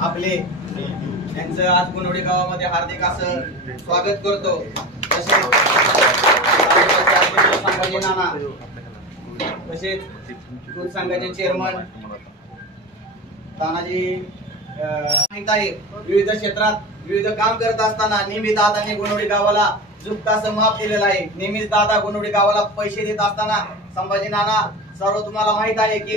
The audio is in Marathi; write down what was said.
आपले यांचं आज गुणवडी गावामध्ये हार्दिक असं स्वागत करतो। तसेच संभाजी नाना, तसेच दूध संघाचे चेअरमन तानाजी माहित आहे, विविध क्षेत्रात विविध काम करत असताना नेहमी दादांनी गुणवडी गावाला जुकताचं माप दिलेलं आहे। नेहमीच दादा गुणवडी गावाला पैसे देत असताना संभाजी नाना सर्व तुम्हाला माहित आहे की